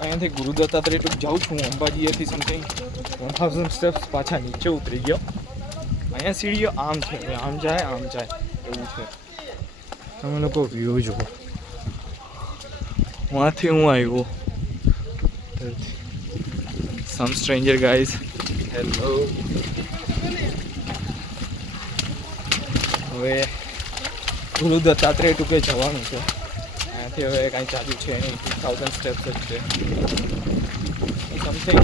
અહીંયાથી ગુરુ દત્તાત્રેય ટૂંક જાઉં છું અંબાજીએથી સમથિંગ 1000 સ્ટેપ્સ પાછા નીચે ઉતરી ગયો. અહીંયા સીડીઓ આમ છે, આમ જાય એવું છે. તમે લોકો વ્યૂ જુઓ, વहाँથી હું આવ્યો. સમ સ્ટ્રેન્જર ગાઈઝ, હેલો. હવે ગુરુ દત્તાત્રેય ટૂંકે જવાનું છે. અહીંયાથી હવે કાંઈ ચાલુ છે નહીં, 1000 સ્ટેપ્સ જ છે. સમથિંગ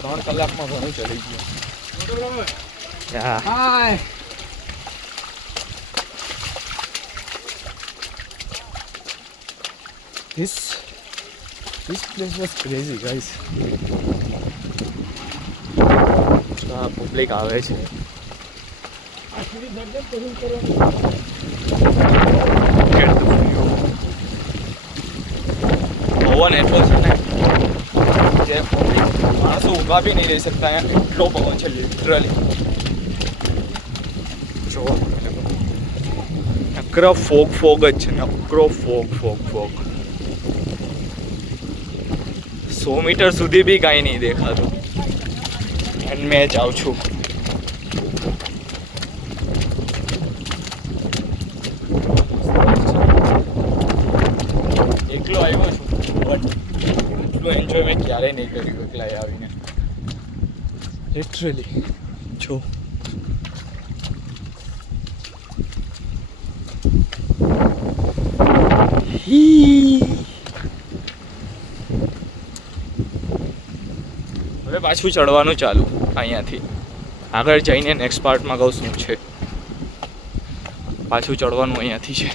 3 કલાકમાં ઘણું ચડી ગયું. હાય. This place was crazy, guys. Public આવે છે. પવન એટલો છે ને જે માણસો ઊભા બી નહીં રહી શકતા. અહીંયા એટલો પવન છે લિટરલી. જો નકરો ફોગ જ છે, નકરો ફોગ. 100 મીટર સુધી બી કાંઈ નહીં દેખાતું. અને મેં જાઉં છું. એકલો આવ્યો છું, બટ એટલું એન્જોય મેં ક્યારેય નહીં કર્યું એકલા આવીને. લિટરલી જો હવે પાછું ચડવાનું ચાલુ. અહીંયાથી આગળ જઈને નેક્સ્ટ પાર્ટમાં કહું શું છે. પાછું ચડવાનું અહીંયાથી છે.